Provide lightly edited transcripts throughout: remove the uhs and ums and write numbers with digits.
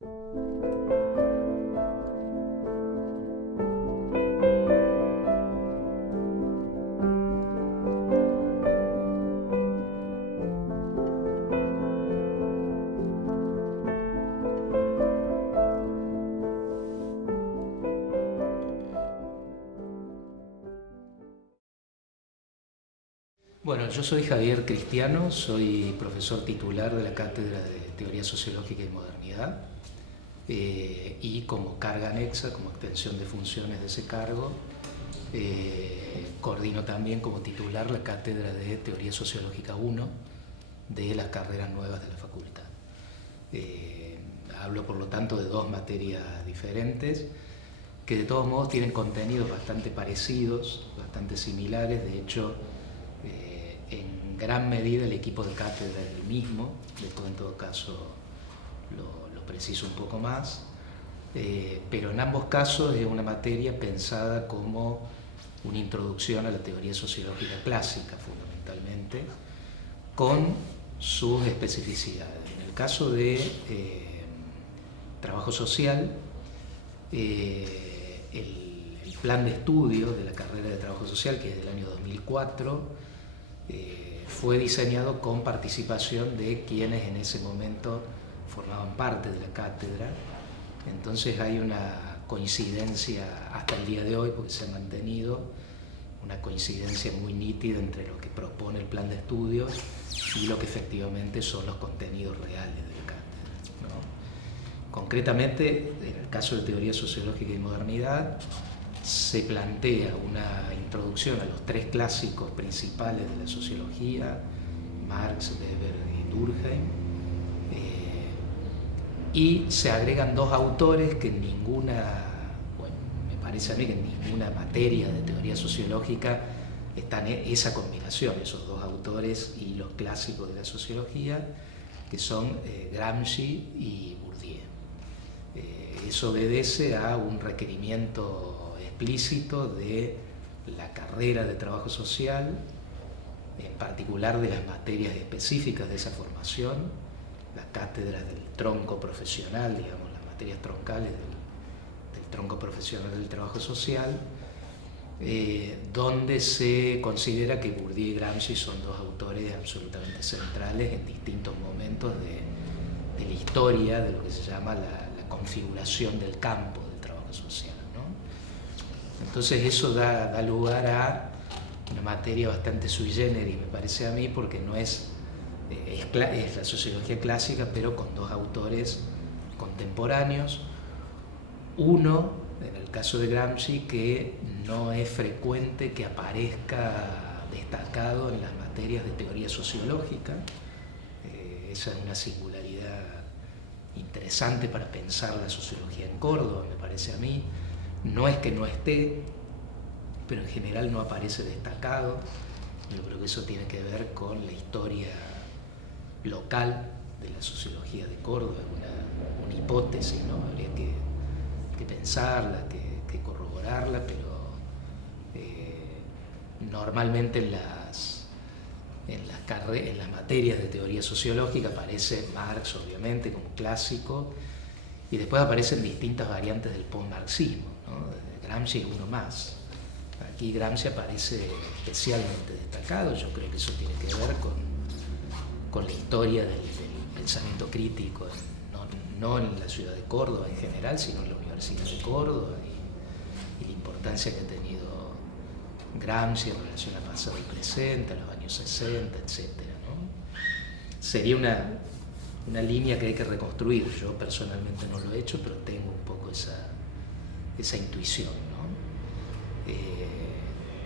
Bueno, yo soy Javier Cristiano, soy profesor titular de la Cátedra de Teoría Sociológica y Modernidad y como carga anexa, como extensión de funciones de ese cargo, coordino también como titular la Cátedra de Teoría Sociológica 1 de las carreras nuevas de la facultad. Hablo por lo tanto de dos materias diferentes que de todos modos tienen contenidos bastante parecidos, bastante similares. De hecho, en gran medida el equipo de cátedra es el mismo, después en todo caso lo preciso un poco más, pero en ambos casos es una materia pensada como una introducción a la teoría sociológica clásica fundamentalmente, con sus especificidades. En el caso de trabajo social, el plan de estudio de la carrera de trabajo social, que es del año 2004, fue diseñado con participación de quienes en ese momento formaban parte de la cátedra. Entonces hay una coincidencia hasta el día de hoy, porque se ha mantenido una coincidencia muy nítida entre lo que propone el plan de estudios y lo que efectivamente son los contenidos reales de la cátedra, ¿no? Concretamente, en el caso de teoría sociológica y modernidad, se plantea una introducción a los tres clásicos principales de la sociología, Marx, Weber y Durkheim, y se agregan dos autores que en ninguna, bueno, me parece a mí que en ninguna materia de teoría sociológica está esa combinación, esos dos autores y los clásicos de la sociología, que son Gramsci y Bourdieu. Eso obedece a un requerimiento explícito de la carrera de trabajo social, en particular de las materias específicas de esa formación, las cátedras del tronco profesional, digamos, las materias troncales del tronco profesional del trabajo social, donde se considera que Bourdieu y Gramsci son dos autores absolutamente centrales en distintos momentos de la historia de lo que se llama la configuración del campo del trabajo social, ¿no? Entonces eso da lugar a una materia bastante sui generis, me parece a mí, porque no es la sociología clásica, pero con dos autores contemporáneos. Uno, en el caso de Gramsci, que no es frecuente que aparezca destacado en las materias de teoría sociológica. Esa es una singularidad interesante para pensar la sociología en Córdoba, me parece a mí. No es que no esté, pero en general no aparece destacado. Yo creo que eso tiene que ver con la historia local de la sociología de Córdoba, una hipótesis, ¿no? Habría que pensarla, que corroborarla, pero normalmente en las materias de teoría sociológica aparece Marx, obviamente, como clásico, y después aparecen distintas variantes del postmarxismo, ¿no? Gramsci es uno más. Aquí Gramsci aparece especialmente destacado. Yo creo que eso tiene que ver con la historia del pensamiento crítico, no en la ciudad de Córdoba en general, sino en la Universidad de Córdoba, y la importancia que ha tenido Gramsci en relación al pasado y presente, a los años 60, etc., ¿no? Sería una línea que hay que reconstruir. Yo personalmente no lo he hecho, pero tengo un poco esa intuición, ¿no?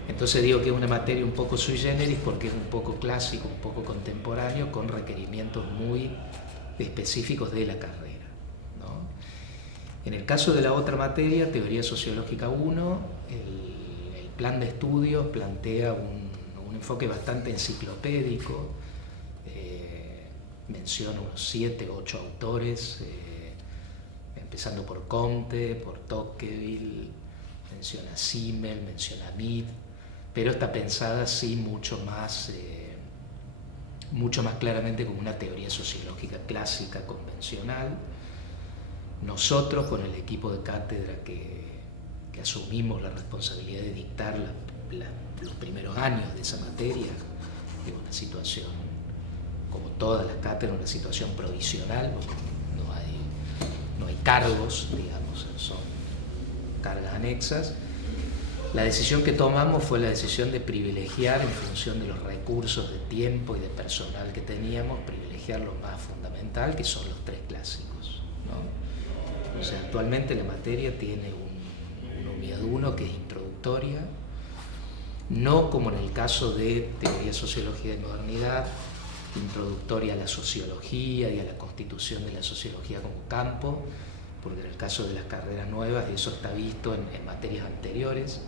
Entonces digo que es una materia un poco sui generis porque es un poco clásico, un poco contemporáneo, con requerimientos muy específicos de la carrera, ¿no? En el caso de la otra materia, Teoría Sociológica 1, el plan de estudios plantea un enfoque bastante enciclopédico. Menciona unos 7 u 8 autores, empezando por Comte, por Tocqueville, menciona Simmel, menciona Mead, pero está pensada así mucho más claramente como una teoría sociológica clásica, convencional, Nosotros, con el equipo de cátedra que asumimos la responsabilidad de dictar los primeros años de esa materia, en una situación, como todas las cátedras, una situación provisional, porque no hay cargos, digamos, son cargas anexas. La decisión que tomamos fue la decisión de privilegiar, en función de los recursos de tiempo y de personal que teníamos, privilegiar lo más fundamental, que son los 3 clásicos, ¿no? O sea, actualmente la materia tiene una unidad 1 que es introductoria, no como en el caso de teoría, sociología y modernidad, introductoria a la sociología y a la constitución de la sociología como campo, porque en el caso de las carreras nuevas eso está visto en materias anteriores.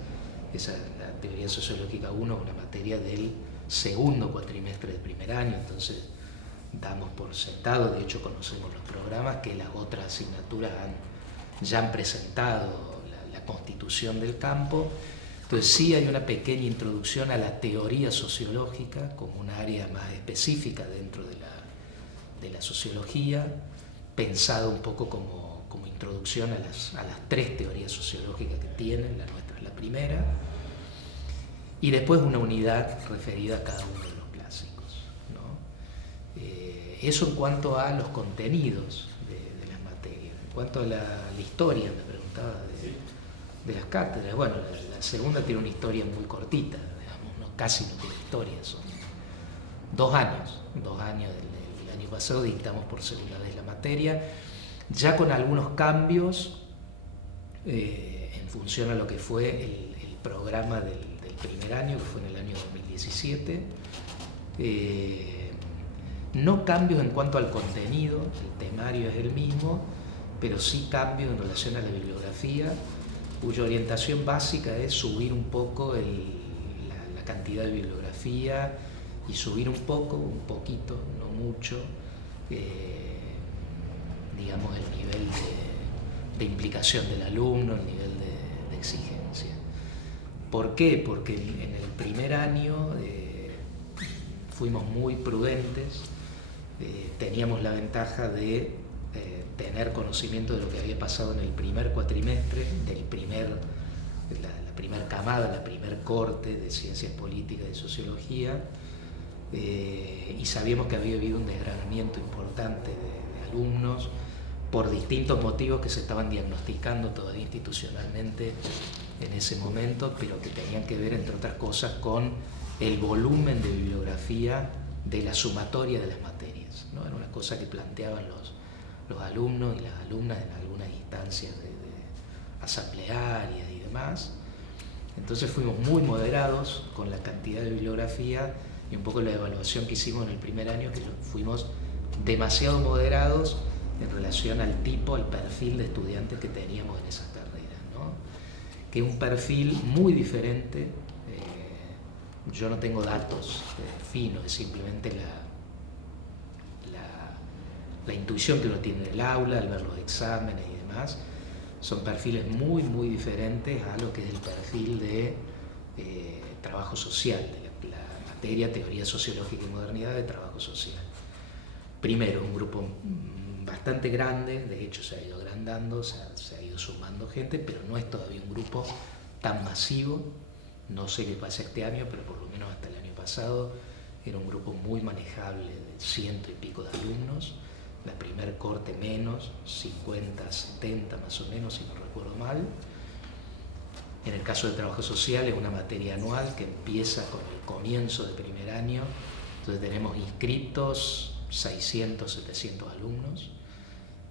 La teoría sociológica 1 es una materia del segundo cuatrimestre del primer año, entonces damos por sentado, de hecho conocemos los programas, que las otras asignaturas ya han presentado la constitución del campo. Entonces sí hay una pequeña introducción a la teoría sociológica como un área más específica dentro de la sociología, pensado un poco como introducción a las 3 teorías sociológicas que tienen. La nuestra es la primera, y después una unidad referida a cada uno de los clásicos, ¿no? Eso en cuanto a los contenidos de las materias. En cuanto a la historia, me preguntaba de las cátedras. Bueno, la segunda tiene una historia muy cortita, digamos, casi no tiene historia, son 2 años. 2 años del año pasado dictamos por segunda vez la materia, ya con algunos cambios en función a lo que fue el programa del primer año, que fue en el año 2017. No cambios en cuanto al contenido, el temario es el mismo, pero sí cambios en relación a la bibliografía, cuya orientación básica es subir un poco la cantidad de bibliografía y subir un poquito, no mucho, digamos, el nivel de implicación del alumno, el nivel de exigencia. ¿Por qué? Porque en el primer año fuimos muy prudentes, teníamos la ventaja de tener conocimiento de lo que había pasado en el primer cuatrimestre, la primera camada, la primer corte de ciencias políticas y sociología, y sabíamos que había habido un desgranamiento importante de alumnos por distintos motivos que se estaban diagnosticando todavía institucionalmente en ese momento, pero que tenían que ver, entre otras cosas, con el volumen de bibliografía de la sumatoria de las materias, ¿no? Era una cosa que planteaban los alumnos y las alumnas en algunas instancias de asamblearias y demás. Entonces fuimos muy moderados con la cantidad de bibliografía, y un poco la evaluación que hicimos en el primer año, que fuimos demasiado moderados en relación al perfil de estudiantes que teníamos en esa carrera, ¿no? Que es un perfil muy diferente. Yo no tengo datos finos, es simplemente la intuición que uno tiene en el aula, al ver los exámenes y demás. Son perfiles muy, muy diferentes a lo que es el perfil de trabajo social, de la materia teoría sociológica y modernidad de trabajo social. Primero, un grupo bastante grande, de hecho se ha ido agrandando, se ha ido sumando gente, pero no es todavía un grupo tan masivo. No sé qué pasa este año, pero por lo menos hasta el año pasado era un grupo muy manejable, de 100 y pico de alumnos. La primer corte menos, 50, 70 más o menos, si no recuerdo mal. En el caso del trabajo social es una materia anual que empieza con el comienzo del primer año, entonces tenemos inscritos 600, 700 alumnos.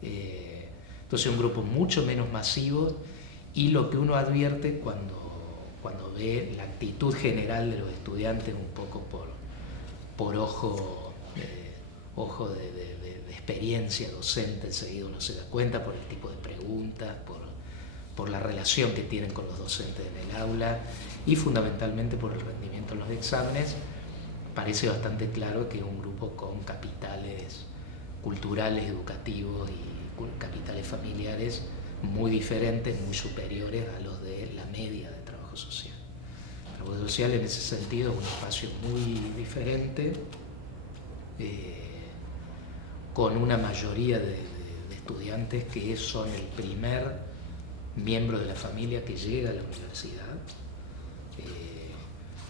Entonces es un grupo mucho menos masivo, y lo que uno advierte cuando ve la actitud general de los estudiantes, un poco por ojo de experiencia docente, enseguida uno se da cuenta por el tipo de preguntas, por la relación que tienen con los docentes en el aula, y fundamentalmente por el rendimiento en los exámenes. Parece bastante claro que es un grupo con capitales culturales, educativos y capitales familiares muy diferentes, muy superiores a los de la media de trabajo social. El trabajo social en ese sentido es un espacio muy diferente, con una mayoría de estudiantes que son el primer miembro de la familia que llega a la universidad.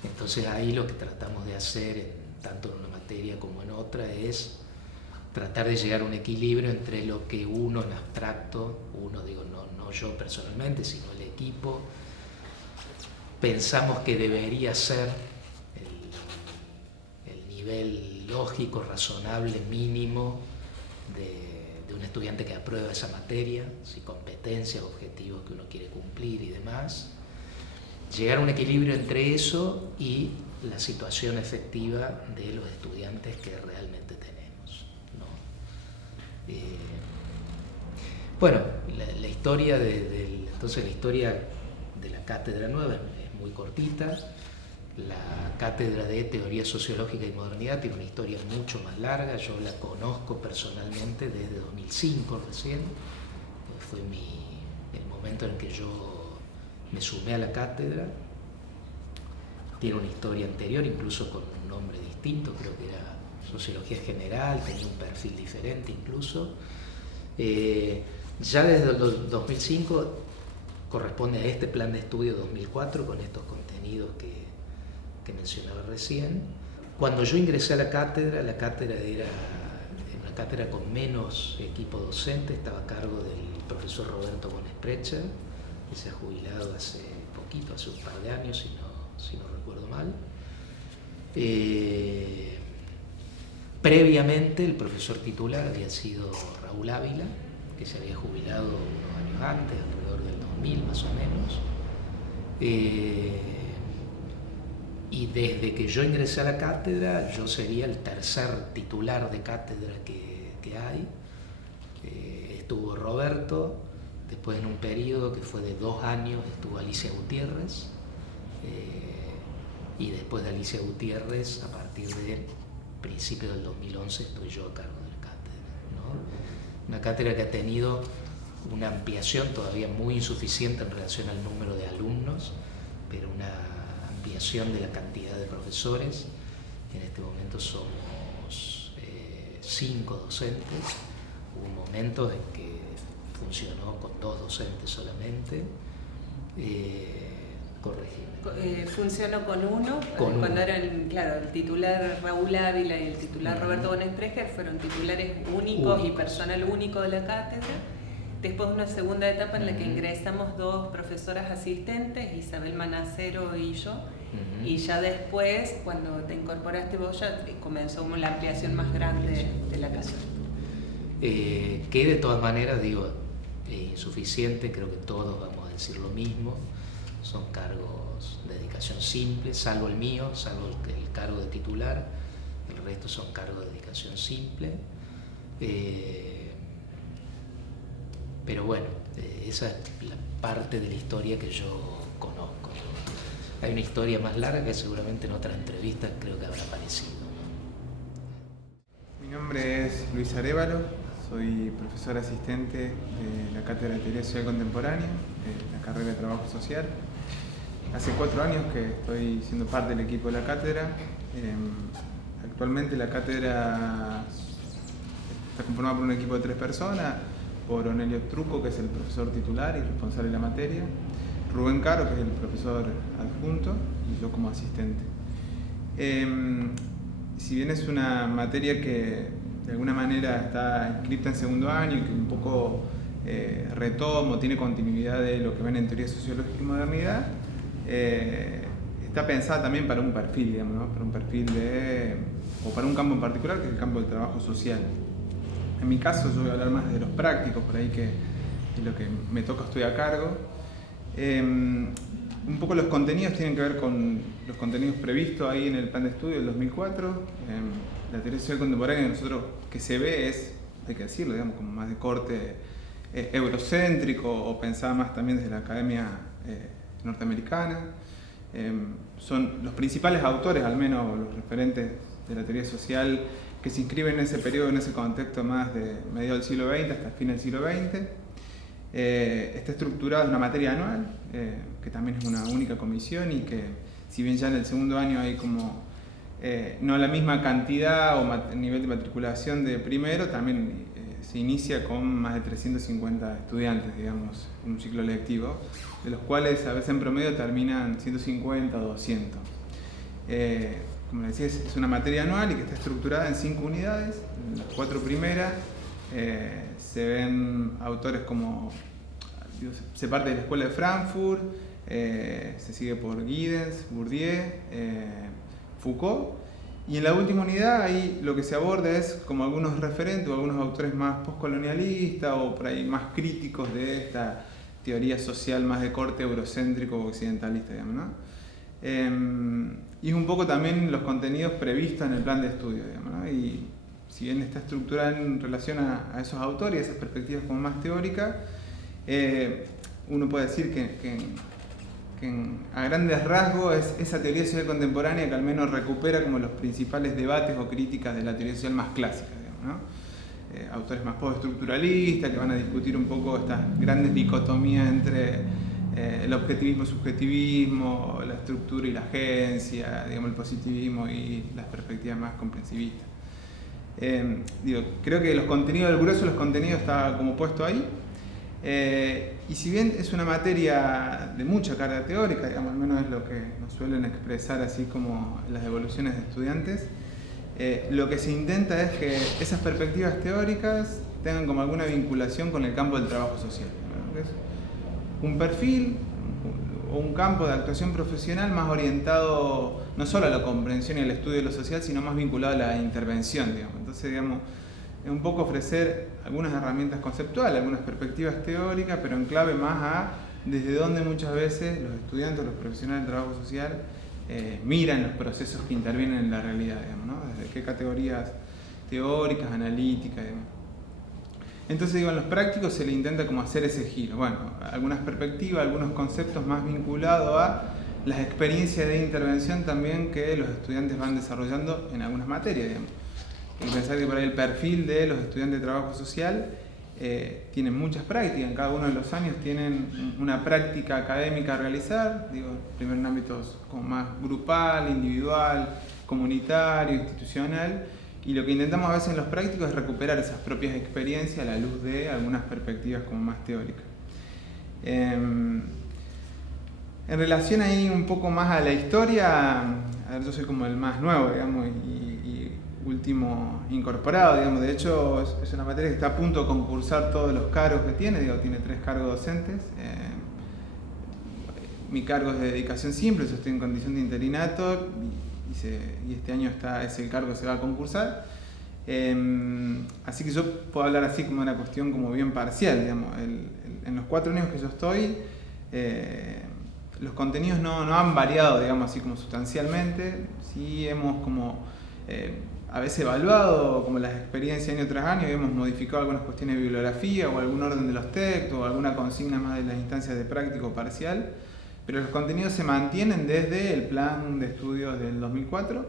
Entonces ahí lo que tratamos de hacer, tanto en una materia como en otra, es tratar de llegar a un equilibrio entre lo que uno en abstracto, digo, no yo personalmente, sino el equipo, pensamos que debería ser el nivel lógico, razonable, mínimo de un estudiante que aprueba esa materia, si competencias, objetivos que uno quiere cumplir y demás. Llegar a un equilibrio entre eso y la situación efectiva de los estudiantes que realmente tenemos, ¿no? Bueno, la historia entonces la historia de la cátedra nueva es muy cortita. La cátedra de Teoría Sociológica y Modernidad tiene una historia mucho más larga. Yo la conozco personalmente desde 2005 recién. Fue el momento en que yo me sumé a la cátedra. Tiene una historia anterior, incluso con un nombre distinto, creo que era Sociología General, tenía un perfil diferente incluso. Ya desde el 2005 corresponde a este plan de estudio 2004 con estos contenidos que mencionaba recién. Cuando yo ingresé a la cátedra era una cátedra con menos equipo docente, estaba a cargo del profesor Roberto Bonesprecher, que se ha jubilado hace poquito, hace un par de años, si no recuerdo mal. Previamente el profesor titular había sido Raúl Ávila, que se había jubilado unos años antes, alrededor del 2000 más o menos. Y desde que yo ingresé a la cátedra, yo sería el tercer titular de cátedra que hay. Estuvo Roberto, después en un periodo que fue de 2 años estuvo Alicia Gutiérrez, y después de Alicia Gutiérrez, a partir de principios del 2011, estoy yo a cargo de la cátedra, ¿no? Una cátedra que ha tenido una ampliación todavía muy insuficiente en relación al número de alumnos, pero una ampliación de la cantidad de profesores. En este momento somos 5 docentes. Hubo momentos en que funcionó con 2 docentes solamente. Corregime. Funcionó con uno, cuando eran, claro, el titular Raúl Ávila y el titular Roberto Bonesprecher fueron titulares únicos y personal único de la cátedra. Después una segunda etapa en la que ingresamos 2 profesoras asistentes, Isabel Manacero y yo, y ya después, cuando te incorporaste vos, ya comenzó la ampliación más grande de la cátedra. Que de todas maneras, digo, insuficiente, creo que todos vamos a decir lo mismo. Son cargos de dedicación simple, salvo el mío, salvo el cargo de titular, el resto son cargos de dedicación simple. Pero bueno, esa es la parte de la historia que yo conozco, ¿no? Hay una historia más larga que seguramente en otras entrevistas creo que habrá aparecido, ¿no? Mi nombre es Luis Arévalo, soy profesor asistente de la Cátedra de Teoría Social Contemporánea, de la carrera de Trabajo Social. Hace 4 años que estoy siendo parte del equipo de la cátedra. Actualmente la cátedra está conformada por un equipo de 3 personas, por Onelio Truco, que es el profesor titular y responsable de la materia, Rubén Caro, que es el profesor adjunto, y yo como asistente. Si bien es una materia que de alguna manera está inscrita en segundo año y que un poco retomo, tiene continuidad de lo que ven en Teoría Sociológica y Modernidad, está pensada también para un perfil, digamos, ¿no? Para un perfil o para un campo en particular, que es el campo del trabajo social. En mi caso yo voy a hablar más de los prácticos, por ahí que es lo que me toca, estoy a cargo. Un poco los contenidos tienen que ver con los contenidos previstos ahí en el plan de estudio del 2004. La teoría social contemporánea nosotros que se ve es, hay que decirlo, digamos, como más de corte eurocéntrico o pensada más también desde la academia norteamericana. Son los principales autores, al menos los referentes de la teoría social, que se inscriben en ese periodo, en ese contexto más de mediados del siglo XX hasta el fin del siglo XX. Está estructurada en una materia anual, que también es una única comisión y que, si bien ya en el segundo año hay como no la misma cantidad o nivel de matriculación de primero, también se inicia con más de 350 estudiantes, digamos, en un ciclo lectivo, de los cuales a veces en promedio terminan 150 o 200. Como les decía, es una materia anual y que está estructurada en 5 unidades. En las 4 primeras se ven autores como, se parte de la Escuela de Frankfurt, se sigue por Giddens, Bourdieu, Foucault, y en la última unidad ahí lo que se aborda es como algunos referentes o algunos autores más postcolonialistas o por ahí más críticos de esta teoría social más de corte eurocéntrico o occidentalista, digamos, ¿no? Y es un poco también los contenidos previstos en el plan de estudio, digamos, ¿no? Y si bien está estructurada en relación a esos autores, a esas perspectivas como más teóricas, uno puede decir que a grandes rasgos es esa teoría social contemporánea que al menos recupera como los principales debates o críticas de la teoría social más clásica, digamos, ¿no? Autores más postestructuralistas que van a discutir un poco estas grandes dicotomías entre el objetivismo, subjetivismo, la estructura y la agencia, digamos, el positivismo y las perspectivas más comprensivistas. Creo que los contenidos, el grueso de los contenidos está como puesto ahí. Y si bien es una materia de mucha carga teórica, digamos, al menos es lo que nos suelen expresar así como las evoluciones de estudiantes, lo que se intenta es que esas perspectivas teóricas tengan como alguna vinculación con el campo del trabajo social, ¿no? Es un perfil o un campo de actuación profesional más orientado no solo a la comprensión y al estudio de lo social, sino más vinculado a la intervención, digamos. Entonces, digamos, es un poco ofrecer algunas herramientas conceptuales, algunas perspectivas teóricas, pero en clave más a desde donde muchas veces los estudiantes, los profesionales del trabajo social miran los procesos que intervienen en la realidad, digamos, ¿no? Desde qué categorías teóricas, analíticas, digamos. Entonces, digo, en los prácticos se le intenta como hacer ese giro, bueno, algunas perspectivas, algunos conceptos más vinculados a las experiencias de intervención también que los estudiantes van desarrollando en algunas materias, digamos. Hay que pensar que por ahí el perfil de los estudiantes de trabajo social tienen muchas prácticas, en cada uno de los años tienen una práctica académica a realizar, digo, primero en ámbitos como más grupal, individual, comunitario, institucional, y lo que intentamos a veces en los prácticos es recuperar esas propias experiencias a la luz de algunas perspectivas como más teóricas. En relación ahí un poco más a la historia, a ver, yo soy como el más nuevo, digamos, y último incorporado, digamos. De hecho es una materia que está a punto de concursar todos los cargos que tiene, digo, tiene 3 cargos docentes. Mi cargo es de dedicación simple, yo estoy en condición de interinato y este año es el cargo que se va a concursar. Así que yo puedo hablar así como una cuestión como bien parcial, digamos. En los 4 años que yo estoy, los contenidos no han variado, digamos, así como sustancialmente. Sí hemos como a veces evaluado como las experiencias año tras año y hemos modificado algunas cuestiones de bibliografía o algún orden de los textos o alguna consigna más de las instancias de práctico parcial, pero los contenidos se mantienen desde el plan de estudios del 2004,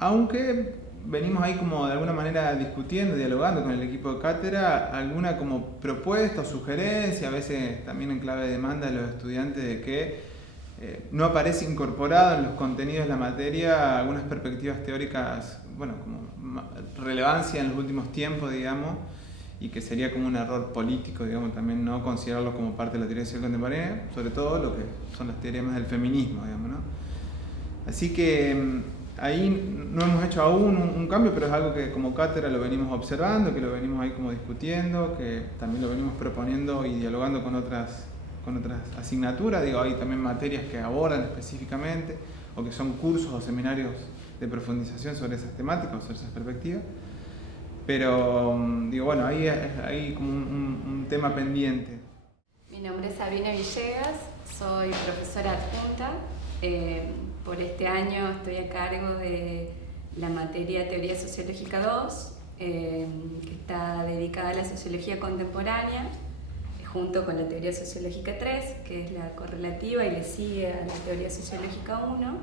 aunque venimos ahí como de alguna manera discutiendo, dialogando con el equipo de cátedra, alguna como propuesta o sugerencia, a veces también en clave de demanda de los estudiantes de que no aparece incorporado en los contenidos de la materia algunas perspectivas teóricas, bueno, como relevancia en los últimos tiempos, digamos, y que sería como un error político, digamos, también no considerarlo como parte de la teoría social contemporánea, sobre todo lo que son las teorías más del feminismo, digamos, ¿no? Así que ahí no hemos hecho aún un cambio, pero es algo que como cátedra lo venimos observando, que lo venimos ahí como discutiendo, que también lo venimos proponiendo y dialogando con otras asignaturas. Digo, hay también materias que abordan específicamente o que son cursos o seminarios de profundización sobre esas temáticas o sobre esas perspectivas, pero digo, bueno, ahí hay como un tema pendiente. Mi nombre es Sabrina Villegas, soy profesora adjunta. Por este año estoy a cargo de la materia Teoría Sociológica 2, que está dedicada a la sociología contemporánea, junto con la Teoría Sociológica 3, que es la correlativa y le sigue a la Teoría Sociológica 1.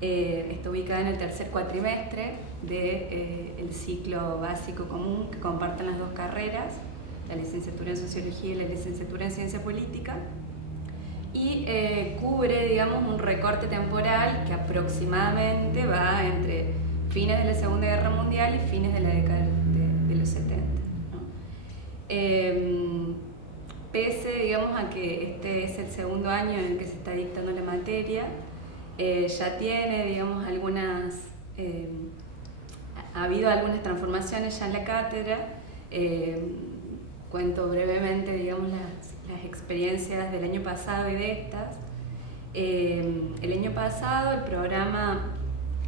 Está ubicada en el tercer cuatrimestre del ciclo básico común que comparten las 2 carreras, la licenciatura en Sociología y la licenciatura en Ciencia Política, y cubre, digamos, un recorte temporal que aproximadamente va entre fines de la Segunda Guerra Mundial y fines de la década de los 70. Pese, digamos, a que este es el segundo año en el que se está dictando la materia, ya tiene, digamos, ha habido algunas transformaciones ya en la cátedra. Cuento brevemente, digamos, las experiencias del año pasado y de estas. El año pasado el programa,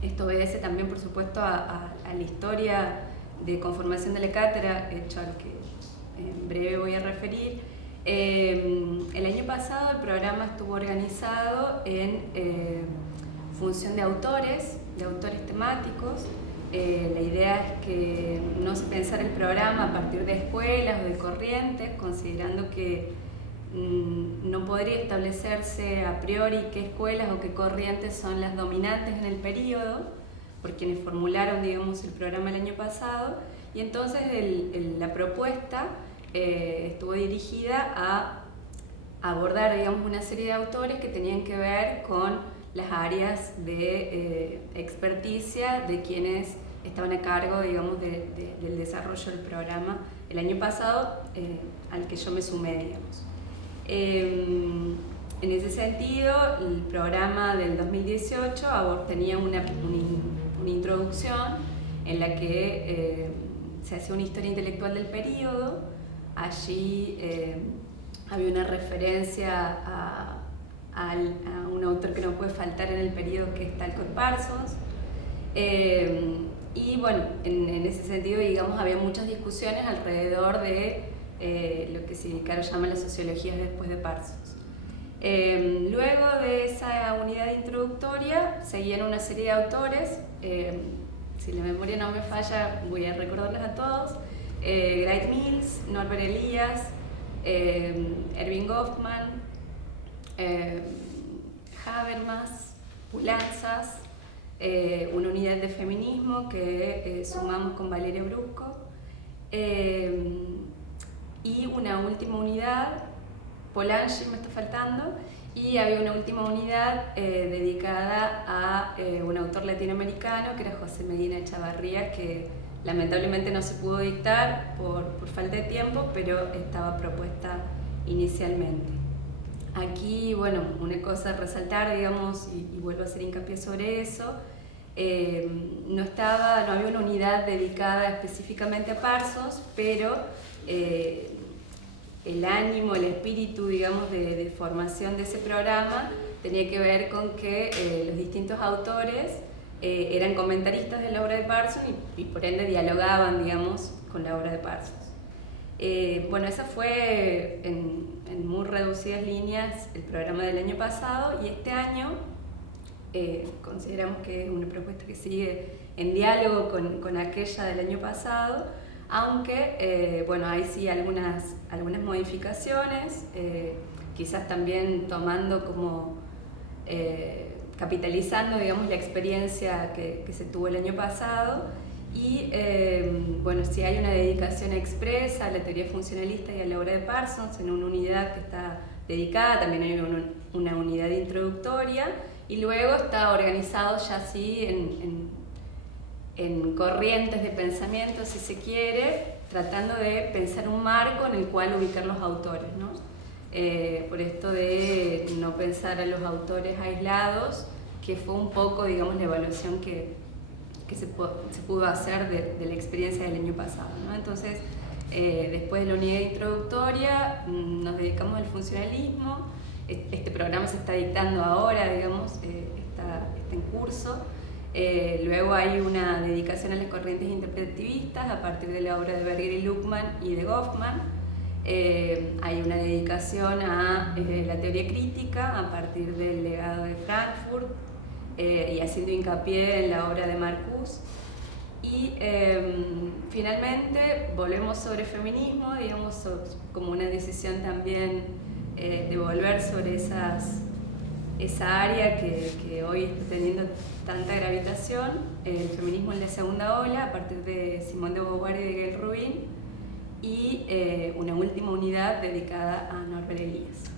esto obedece también, por supuesto, a la historia de conformación de la cátedra, hecho al que en breve voy a referir. El año pasado el programa estuvo organizado en función de autores temáticos. La idea es que no se pensara el programa a partir de escuelas o de corrientes, considerando que no podría establecerse a priori qué escuelas o qué corrientes son las dominantes en el periodo, por quienes formularon, digamos, el programa el año pasado, y entonces la propuesta estuvo dirigida a abordar, digamos, una serie de autores que tenían que ver con las áreas de experticia de quienes estaban a cargo, digamos, del desarrollo del programa el año pasado, al que yo me sumé, digamos. En ese sentido, el programa del 2018 tenía una introducción en la que se hacía una historia intelectual del periodo. Allí había una referencia a un autor que no puede faltar en el periodo, que es Talcott Parsons. Y bueno, en ese sentido, digamos, había muchas discusiones alrededor de lo que Caro llama la sociología después de Parsons. Luego de esa unidad introductoria seguían una serie de autores. Si la memoria no me falla, voy a recordarles a todos: Greig Mills, Norbert Elias, Erving Goffman, Habermas, Pulanzas, una unidad de feminismo que sumamos con Valeria Brusco, y una última unidad, Polanyi me está faltando, y había una última unidad dedicada a un autor latinoamericano que era José Medina Echavarría, que lamentablemente no se pudo dictar por falta de tiempo, pero estaba propuesta inicialmente. Aquí, bueno, una cosa a resaltar, digamos, y vuelvo a hacer hincapié sobre eso, no había una unidad dedicada específicamente a Parsons, pero el ánimo, el espíritu, digamos, de formación de ese programa tenía que ver con que los distintos autores eran comentaristas de la obra de Parsons y por ende dialogaban, digamos, con la obra de Parsons. Bueno, esa fue en muy reducidas líneas el programa del año pasado, y este año consideramos que es una propuesta que sigue en diálogo con aquella del año pasado, aunque bueno, hay sí algunas modificaciones, quizás también tomando como capitalizando, digamos, la experiencia que se tuvo el año pasado. Y bueno, sí hay una dedicación expresa a la teoría funcionalista y a la obra de Parsons en una unidad que está dedicada, también hay una unidad introductoria, y luego está organizado ya así en corrientes de pensamiento, si se quiere, tratando de pensar un marco en el cual ubicar los autores, ¿no? Por esto de no pensar a los autores aislados, que fue un poco, digamos, la evaluación que se pudo hacer de la experiencia del año pasado, ¿no? Entonces, después de la unidad introductoria, nos dedicamos al funcionalismo. Este programa se está dictando ahora, digamos, está en curso. Luego hay una dedicación a las corrientes interpretivistas a partir de la obra de Berger y Luckmann y de Goffman. Hay una dedicación a la teoría crítica a partir del legado de Frankfurt, y haciendo hincapié en la obra de Marcuse. Y finalmente volvemos sobre feminismo, digamos, como una decisión también de volver sobre esa área que hoy está teniendo tanta gravitación, el feminismo en la segunda ola, a partir de Simone de Beauvoir y de Gail Rubin, y una última unidad dedicada a Norbert Elias.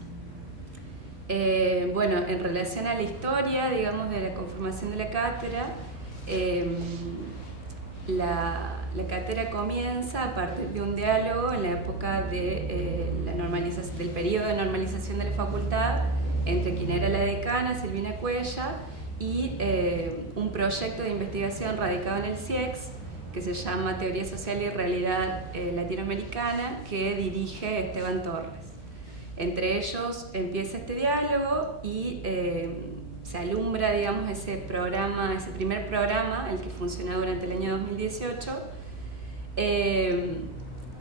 Bueno, en relación a la historia, digamos, de la conformación de la cátedra, la cátedra comienza a partir de un diálogo en la época de, del periodo de normalización de la facultad entre quien era la decana, Silvina Cuella, y un proyecto de investigación radicado en el CIEX, que se llama Teoría Social y Realidad Latinoamericana, que dirige Esteban Torres. Entre ellos empieza este diálogo y se alumbra, digamos, ese primer programa, el que funcionó durante el año 2018,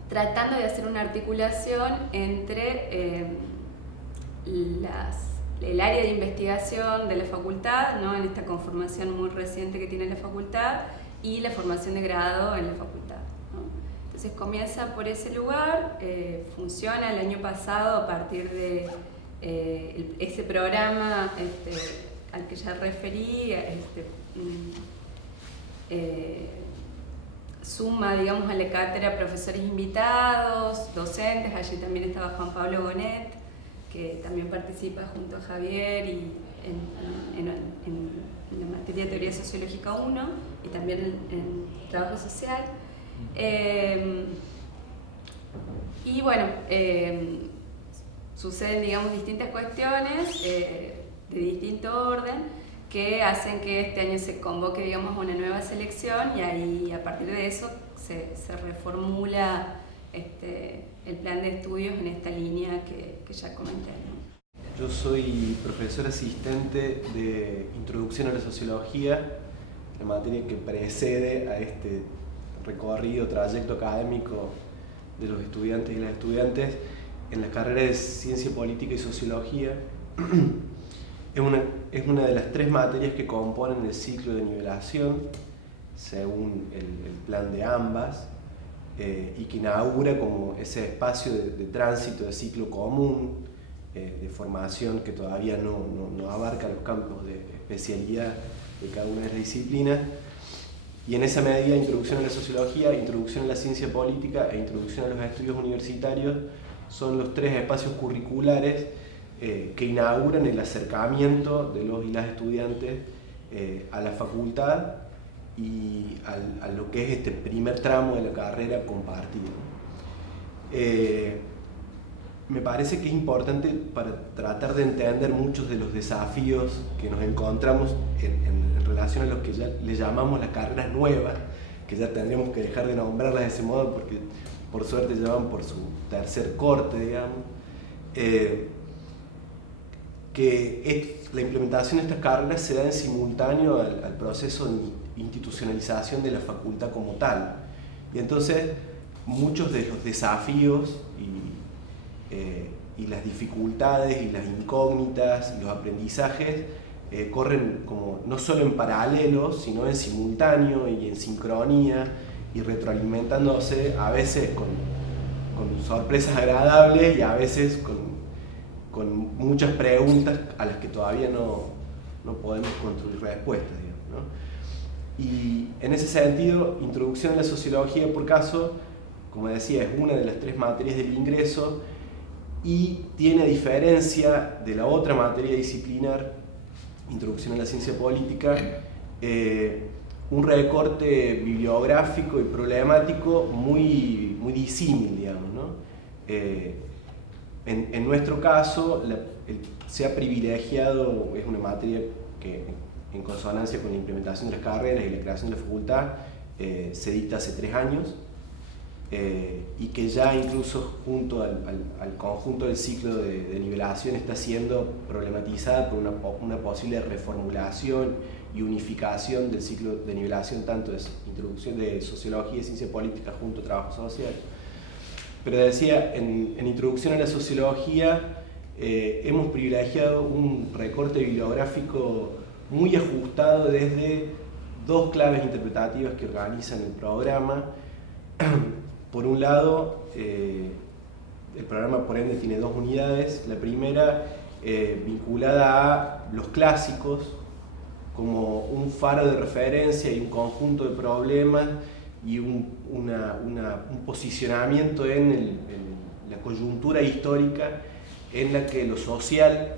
tratando de hacer una articulación entre el área de investigación de la facultad, ¿no?, en esta conformación muy reciente que tiene la facultad, y la formación de grado en la facultad, ¿no? Entonces comienza por ese lugar, funciona el año pasado a partir de ese programa al que ya referí, suma, digamos, a la cátedra profesores invitados, docentes. Allí también estaba Juan Pablo Bonet, que también participa junto a Javier y en la materia de Teoría Sociológica 1 y también en Trabajo Social. Y bueno, suceden, digamos, distintas cuestiones de distinto orden que hacen que este año se convoque, digamos, una nueva selección, y ahí, a partir de eso, se reformula el plan de estudios en esta línea que ya comenté, ¿no? Yo soy profesor asistente de Introducción a la Sociología, la materia que precede a este recorrido, trayecto académico de los estudiantes y las estudiantes en las carreras de Ciencia Política y Sociología. Es una de las 3 materias que componen el ciclo de nivelación, según el plan de ambas, y que inaugura como ese espacio de tránsito de ciclo común, de formación que todavía no abarca los campos de especialidad de cada una de las disciplinas. Y en esa medida, Introducción a la Sociología, Introducción a la Ciencia Política e Introducción a los Estudios Universitarios son los 3 espacios curriculares que inauguran el acercamiento de los y las estudiantes a la facultad y a lo que es este primer tramo de la carrera compartido. Me parece que es importante para tratar de entender muchos de los desafíos que nos encontramos en relación a los que ya le llamamos las carreras nuevas, que ya tendríamos que dejar de nombrarlas de ese modo porque por suerte ya van por su tercer corte, digamos. Que la implementación de estas carreras se da en simultáneo al proceso de institucionalización de la facultad como tal. Y entonces muchos de los desafíos y las dificultades y las incógnitas y los aprendizajes corren como no solo en paralelo, sino en simultáneo y en sincronía y retroalimentándose, a veces con sorpresas agradables y a veces con muchas preguntas a las que todavía no podemos construir respuestas, digamos, ¿no? Y en ese sentido, Introducción a la Sociología, por caso, como decía, es una de las 3 materias del ingreso y tiene, a diferencia de la otra materia disciplinar, Introducción a la Ciencia Política, un recorte bibliográfico y problemático muy disímil, digamos, ¿no? En nuestro caso, se ha privilegiado, es una materia que, en consonancia con la implementación de las carreras y la creación de la facultad, se dicta hace 3 años, y que ya incluso junto al conjunto del ciclo de nivelación está siendo problematizada por una posible reformulación y unificación del ciclo de nivelación, tanto de Introducción de Sociología y Ciencia Política junto a Trabajo Social. Pero decía, en Introducción a la Sociología hemos privilegiado un recorte bibliográfico muy ajustado desde 2 claves interpretativas que organizan el programa. Por un lado, el programa por ende tiene 2 unidades. La primera vinculada a los clásicos como un faro de referencia y un conjunto de problemas y un posicionamiento en la coyuntura histórica en la que lo social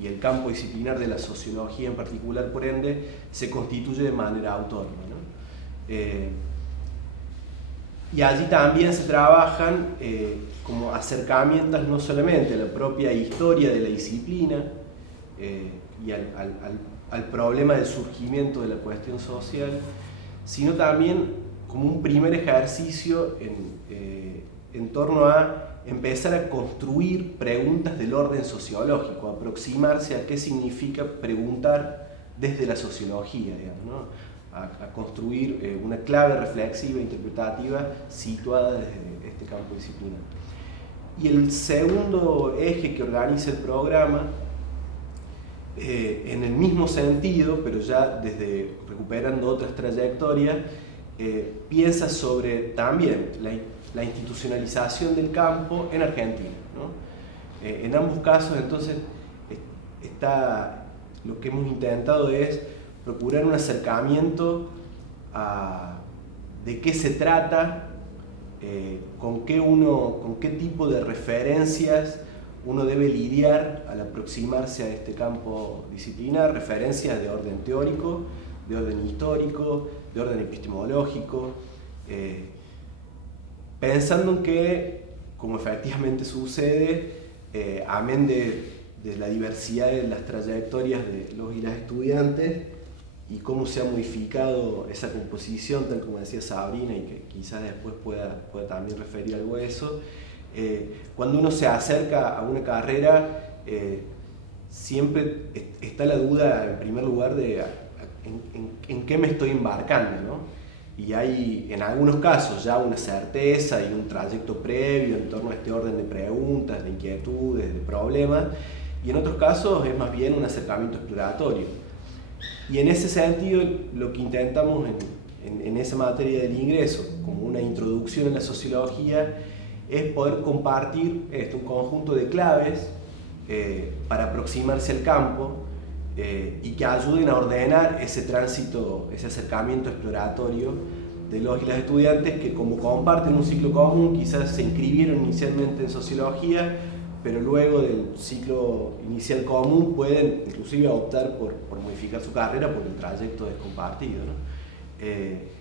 y el campo disciplinar de la sociología en particular, por ende, se constituye de manera autónoma, ¿no? Y allí también se trabajan como acercamientos no solamente a la propia historia de la disciplina y al problema del surgimiento de la cuestión social, sino también como un primer ejercicio en torno a empezar a construir preguntas del orden sociológico, aproximarse a qué significa preguntar desde la sociología, digamos, ¿no? A construir una clave reflexiva e interpretativa situada desde este campo disciplinar. Y el segundo eje que organiza el programa, en el mismo sentido, pero ya desde recuperando otras trayectorias, piensa sobre también la institucionalización del campo en Argentina, ¿no? En ambos casos, entonces, lo que hemos intentado es procurar un acercamiento de qué se trata, con qué tipo de referencias uno debe lidiar al aproximarse a este campo disciplinar, referencias de orden teórico, de orden histórico, de orden epistemológico, pensando en que, como efectivamente sucede, amén de la diversidad de las trayectorias de los y las estudiantes y cómo se ha modificado esa composición, tal como decía Sabrina, y que quizás después pueda también referir algo a eso, cuando uno se acerca a una carrera, siempre está la duda, en primer lugar, de en qué me estoy embarcando, ¿no? Y hay en algunos casos ya una certeza y un trayecto previo en torno a este orden de preguntas, de inquietudes, de problemas, y en otros casos es más bien un acercamiento exploratorio. Y en ese sentido, lo que intentamos en esa materia del ingreso, como una introducción en la sociología, es poder compartir un conjunto de claves para aproximarse al campo y que ayuden a ordenar ese tránsito, ese acercamiento exploratorio de los y las estudiantes que, como comparten un ciclo común, quizás se inscribieron inicialmente en sociología, pero luego del ciclo inicial común pueden inclusive optar por modificar su carrera por el trayecto descompartido, ¿no?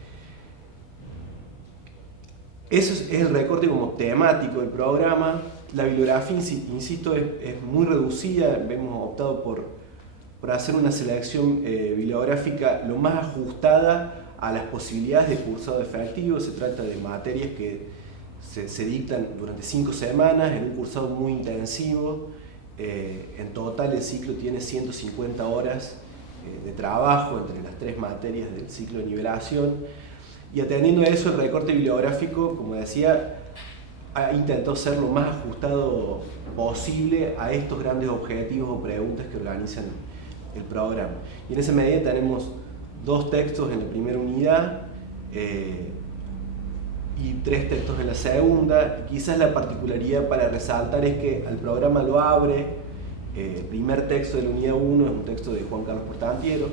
Eso es el recorte como temático del programa. La bibliografía, insisto, es muy reducida. Hemos optado por hacer una selección bibliográfica lo más ajustada a las posibilidades de cursado efectivo. Se trata de materias que se dictan durante 5 semanas en un cursado muy intensivo. En total el ciclo tiene 150 horas de trabajo entre las 3 materias del ciclo de nivelación. Y atendiendo a eso, el recorte bibliográfico, como decía, ha intentado ser lo más ajustado posible a estos grandes objetivos o preguntas que organizan el programa. Y en esa medida tenemos 2 textos en la primera unidad y 3 textos en la segunda. Y quizás la particularidad para resaltar es que al programa lo abre. El primer texto de la unidad 1 es un texto de Juan Carlos Portantiero,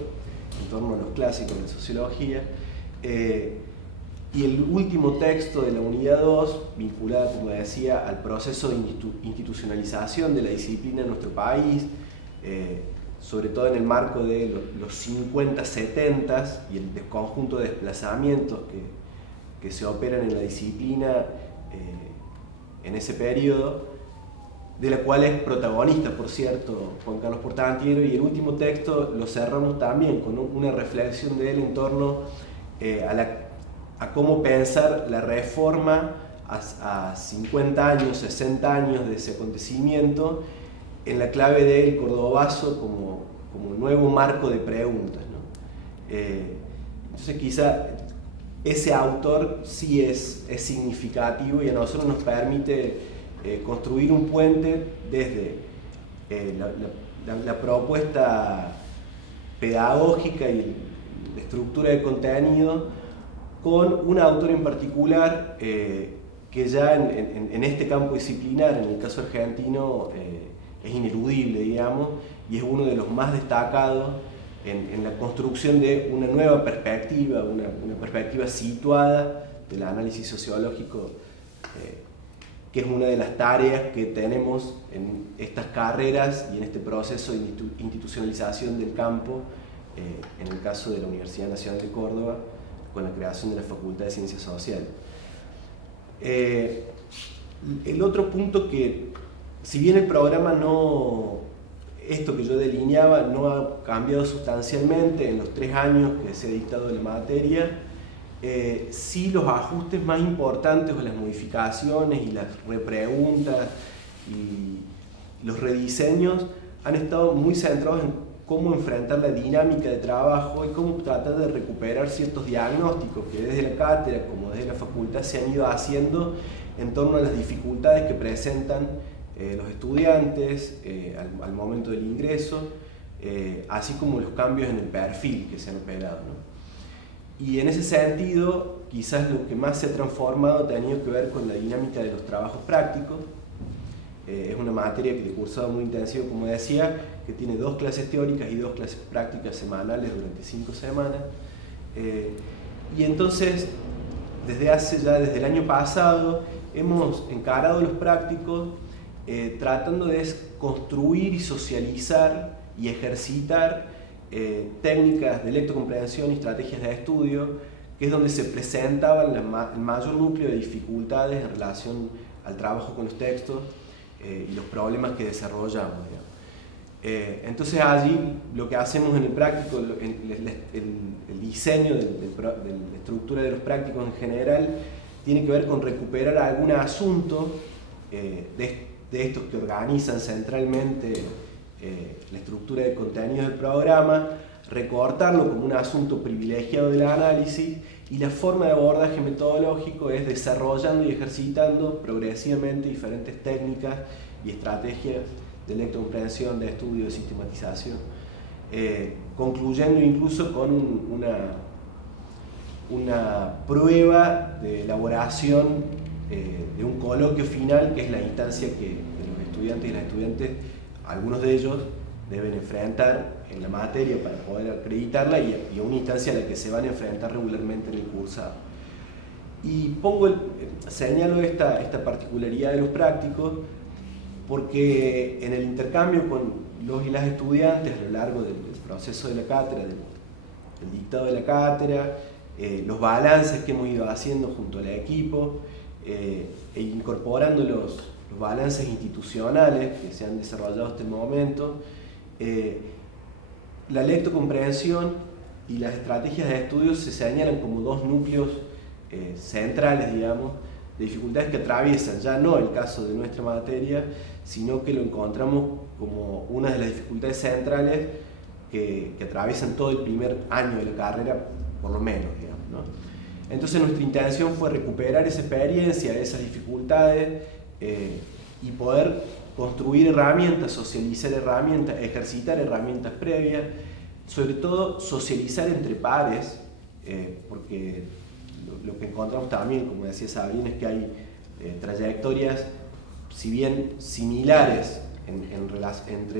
en torno a los clásicos de la sociología. Y el último texto de la unidad 2, vinculado, como decía, al proceso de institucionalización de la disciplina en nuestro país, sobre todo en el marco de los 50-70s y el conjunto de desplazamientos que se operan en la disciplina en ese periodo, de la cual es protagonista, por cierto, Juan Carlos Portantiero. Y el último texto lo cerramos también con una reflexión de él en torno a cómo pensar la reforma a 50 años, 60 años de ese acontecimiento, en la clave del cordobazo como nuevo marco de preguntas, ¿no? Entonces quizá ese autor sí es significativo y a nosotros nos permite construir un puente desde la propuesta pedagógica y la estructura de contenido con un autor en particular que ya en este campo disciplinar, en el caso argentino, es ineludible, digamos, y es uno de los más destacados en la construcción de una nueva perspectiva, una perspectiva situada del análisis sociológico, que es una de las tareas que tenemos en estas carreras y en este proceso de institucionalización del campo, en el caso de la Universidad Nacional de Córdoba, con la creación de la Facultad de Ciencias Sociales. El otro punto que, si bien el programa esto que yo delineaba no ha cambiado sustancialmente en los 3 años que se ha dictado la materia, sí los ajustes más importantes o las modificaciones y las repreguntas y los rediseños han estado muy centrados en cómo enfrentar la dinámica de trabajo y cómo tratar de recuperar ciertos diagnósticos que desde la cátedra como desde la facultad se han ido haciendo en torno a las dificultades que presentan los estudiantes al momento del ingreso, así como los cambios en el perfil que se han operado, ¿no? Y en ese sentido, quizás lo que más se ha transformado ha tenido que ver con la dinámica de los trabajos prácticos. Es una materia que he cursado muy intensivo, como decía, que tiene 2 clases teóricas y 2 clases prácticas semanales durante 5 semanas. Y entonces, desde el año pasado, hemos encarado los prácticos tratando de construir y socializar y ejercitar técnicas de lectocomprensión y estrategias de estudio, que es donde se presentaban el mayor núcleo de dificultades en relación al trabajo con los textos y los problemas que desarrollamos. Entonces allí lo que hacemos en el práctico, el diseño de la estructura de los prácticos en general, tiene que ver con recuperar algún asunto de estos que organizan centralmente la estructura de contenidos del programa, recortarlo como un asunto privilegiado del análisis, y la forma de abordaje metodológico es desarrollando y ejercitando progresivamente diferentes técnicas y estrategias de lectocomprensión, de estudio, de sistematización, concluyendo incluso con una prueba de elaboración de un coloquio final, que es la instancia que los estudiantes y las estudiantes, algunos de ellos, deben enfrentar en la materia para poder acreditarla, y a una instancia a la que se van a enfrentar regularmente en el cursado. Y señalo esta particularidad de los prácticos porque en el intercambio con los y las estudiantes a lo largo del proceso de la cátedra, del dictado de la cátedra, los balances que hemos ido haciendo junto al equipo, e incorporando los balances institucionales que se han desarrollado hasta el momento, la lectocomprensión y las estrategias de estudio se señalan como 2 núcleos centrales, digamos, de dificultades que atraviesan ya no el caso de nuestra materia, sino que lo encontramos como una de las dificultades centrales que atraviesan todo el primer año de la carrera, por lo menos, digamos, ¿no? Entonces nuestra intención fue recuperar esa experiencia, esas dificultades, y poder construir herramientas, socializar herramientas, ejercitar herramientas previas, sobre todo socializar entre pares, porque lo que encontramos también, como decía Sabrina, es que hay trayectorias, si bien similares entre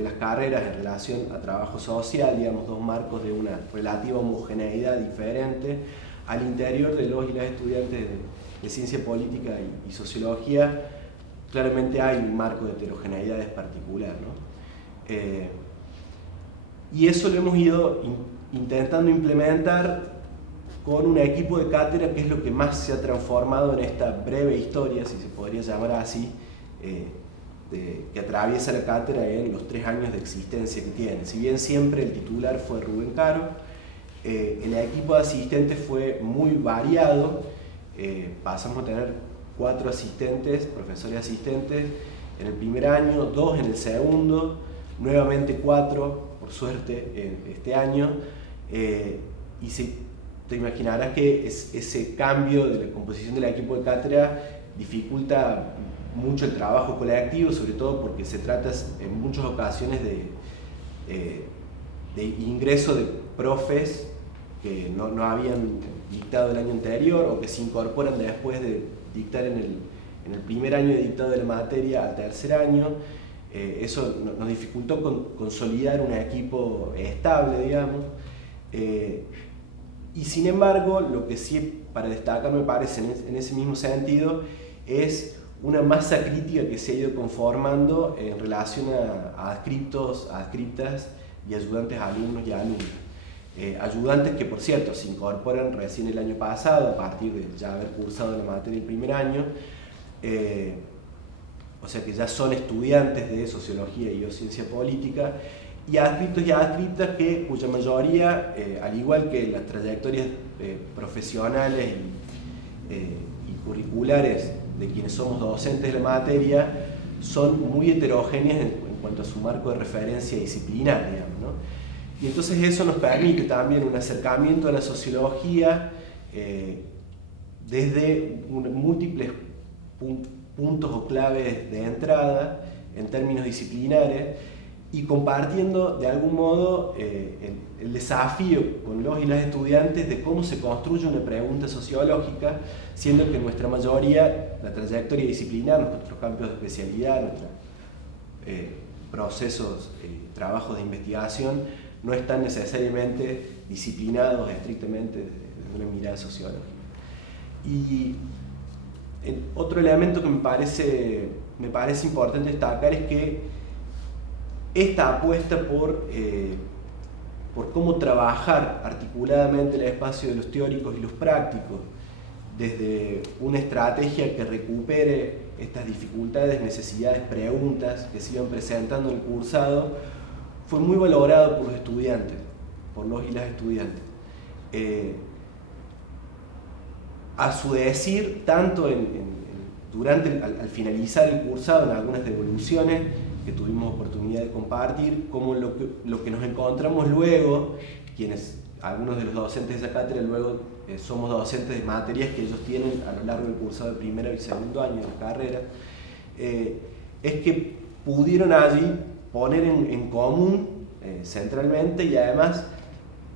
las carreras en relación a trabajo social, digamos, 2 marcos de una relativa homogeneidad diferente, al interior de los y las estudiantes de ciencia política y sociología, claramente hay un marco de heterogeneidades particular, ¿no? Y eso lo hemos ido intentando implementar con un equipo de cátedra que es lo que más se ha transformado en esta breve historia, si se podría llamar así, que atraviesa la cátedra en los 3 años de existencia que tiene. Si bien siempre el titular fue Rubén Caro, el equipo de asistentes fue muy variado. Pasamos a tener 4 asistentes, profesores asistentes en el primer año, 2 en el segundo, nuevamente 4, por suerte, en este año, y te imaginarás que ese cambio de la composición del equipo de cátedra dificulta mucho el trabajo colectivo, sobre todo porque se trata en muchas ocasiones de ingreso de profes que no habían dictado el año anterior o que se incorporan después de dictar en el primer año de dictado de la materia al tercer año. Eso nos dificultó consolidar un equipo estable, digamos. Y sin embargo, lo que sí para destacar me parece en ese mismo sentido es una masa crítica que se ha ido conformando en relación a adscriptos, adscriptas y ayudantes alumnos y alumnas. ayudantes que, por cierto, se incorporan recién el año pasado, a partir de ya haber cursado la materia el primer año, o sea que ya son estudiantes de Sociología y Ciencia Política, y adscritos y adscritas cuya mayoría, al igual que las trayectorias profesionales y curriculares de quienes somos docentes de la materia, son muy heterogéneas en cuanto a su marco de referencia disciplinar, digamos, ¿no? Y entonces eso nos permite también un acercamiento a la sociología desde múltiples puntos o claves de entrada en términos disciplinares, y compartiendo de algún modo el desafío con los y las estudiantes de cómo se construye una pregunta sociológica, siendo que nuestra mayoría, la trayectoria disciplinar, nuestros campos de especialidad, nuestros procesos, trabajos de investigación, no están necesariamente disciplinados estrictamente desde una mirada sociológica. Y otro elemento que me parece importante destacar es que esta apuesta por cómo trabajar articuladamente el espacio de los teóricos y los prácticos desde una estrategia que recupere estas dificultades, necesidades, preguntas que se iban presentando en el cursado, fue muy valorado por los estudiantes, por los y las estudiantes. A su decir, tanto al finalizar el cursado, en algunas devoluciones que tuvimos oportunidad de compartir, como lo que nos encontramos luego, algunos de los docentes de esa cátedra luego somos docentes de materias que ellos tienen a lo largo del cursado de primero y segundo año de la carrera, es que pudieron allí poner en común centralmente, y además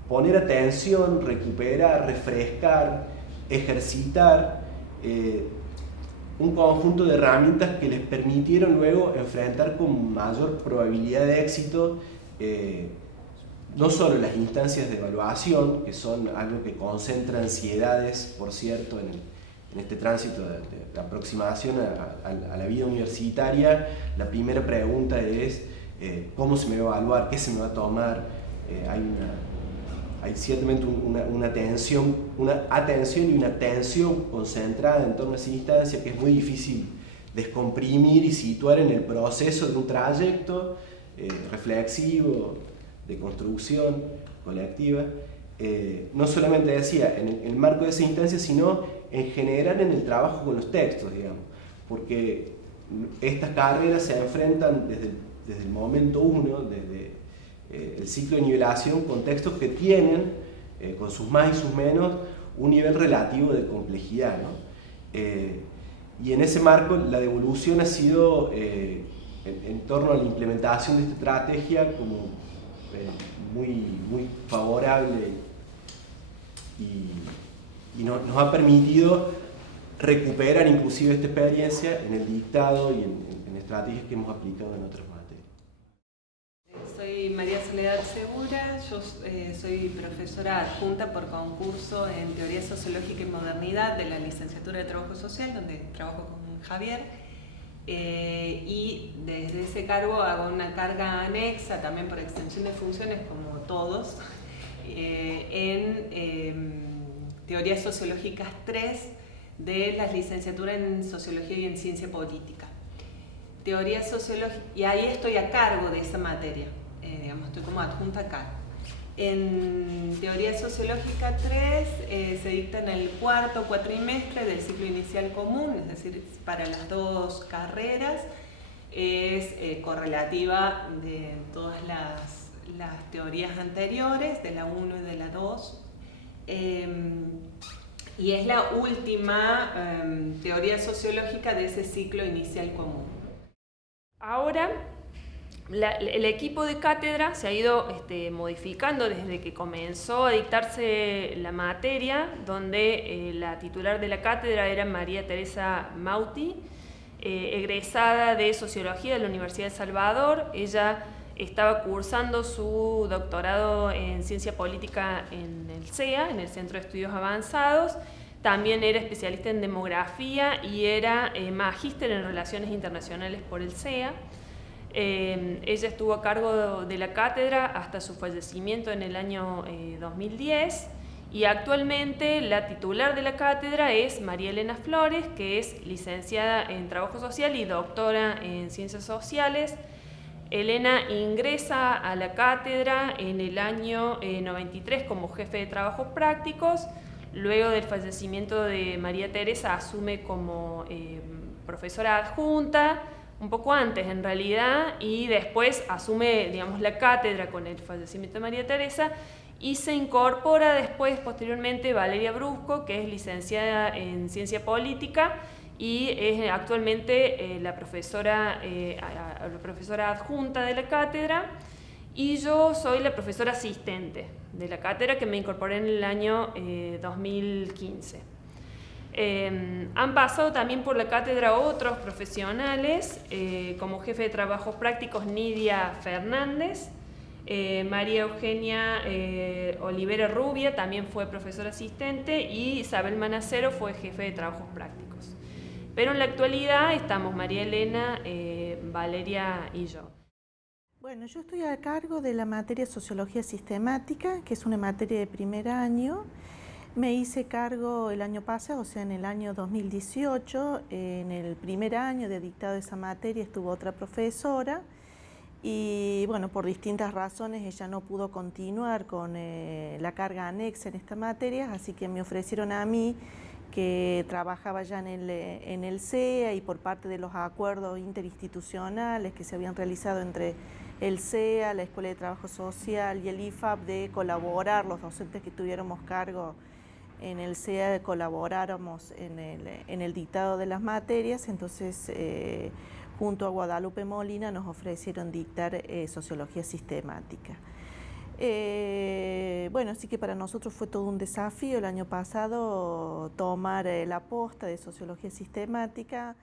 poner atención, recuperar, refrescar, ejercitar un conjunto de herramientas que les permitieron luego enfrentar con mayor probabilidad de éxito no solo las instancias de evaluación, que son algo que concentra ansiedades, por cierto, en este tránsito de aproximación a la vida universitaria. La primera pregunta es ¿cómo se me va a evaluar? ¿Qué se me va a tomar? Hay ciertamente una atención y una tensión concentrada en torno a esa instancia que es muy difícil descomprimir y situar en el proceso de un trayecto reflexivo, de construcción colectiva. No solamente decía en el marco de esa instancia, sino en general en el trabajo con los textos, digamos, porque estas carreras se enfrentan desde el momento uno, desde el ciclo de nivelación, con textos que tienen, con sus más y sus menos, un nivel relativo de complejidad, ¿no? Y en ese marco la devolución ha sido, en torno a la implementación de esta estrategia, como muy favorable, y nos ha permitido recuperar inclusive esta experiencia en el dictado y en estrategias que hemos aplicado en otras materias. Soy María Soledad Segura, yo soy profesora adjunta por concurso en Teoría Sociológica y Modernidad de la Licenciatura de Trabajo Social, donde trabajo con Javier, y desde ese cargo hago una carga anexa, también por extensión de funciones como todos, en Teorías Sociológicas 3 de las licenciaturas en Sociología y en Ciencia Política. Teoría sociológica, y ahí estoy a cargo de esa materia, digamos, estoy como adjunta acá. En Teoría Sociológica 3 se dicta en el cuarto cuatrimestre del ciclo inicial común, es decir, para las dos carreras, es correlativa de todas las teorías anteriores, de la 1 y de la 2, y es la última teoría sociológica de ese ciclo inicial común. Ahora, el equipo de cátedra se ha ido modificando desde que comenzó a dictarse la materia, donde la titular de la cátedra era María Teresa Mauti, egresada de Sociología de la Universidad de El Salvador. Ella estaba cursando su doctorado en Ciencia Política en el CEA, en el Centro de Estudios Avanzados. También era especialista en demografía y era magíster en Relaciones Internacionales por el CEA. Ella estuvo a cargo de la cátedra hasta su fallecimiento en el año 2010 y actualmente la titular de la cátedra es María Elena Flores, que es licenciada en Trabajo Social y doctora en Ciencias Sociales. Elena ingresa a la cátedra en el año 93 como jefe de trabajos prácticos. Luego del fallecimiento de María Teresa asume como profesora adjunta, un poco antes en realidad, y después asume, digamos, la cátedra con el fallecimiento de María Teresa, y se incorpora después, posteriormente, Valeria Brusco, que es licenciada en Ciencia Política y es actualmente la profesora adjunta de la cátedra, y yo soy la profesora asistente de la cátedra, que me incorporé en el año 2015. Han pasado también por la cátedra otros profesionales, como jefe de trabajos prácticos Nidia Fernández, María Eugenia Olivera Rubia también fue profesora asistente, y Isabel Manacero fue jefe de trabajos prácticos. Pero en la actualidad estamos María Elena, Valeria y yo. Bueno, yo estoy a cargo de la materia Sociología Sistemática, que es una materia de primer año. Me hice cargo el año pasado, o sea, en el año 2018. En el primer año de dictado de esa materia estuvo otra profesora y, bueno, por distintas razones ella no pudo continuar con la carga anexa en esta materia, así que me ofrecieron a mí, que trabajaba ya en el CEA y por parte de los acuerdos interinstitucionales que se habían realizado entre el CEA, la Escuela de Trabajo Social y el IFAP, de colaborar, los docentes que tuviéramos cargo en el CEA, colaboráramos en el dictado de las materias. Entonces, junto a Guadalupe Molina, nos ofrecieron dictar Sociología Sistemática. Bueno, así que para nosotros fue todo un desafío el año pasado tomar la posta de Sociología Sistemática.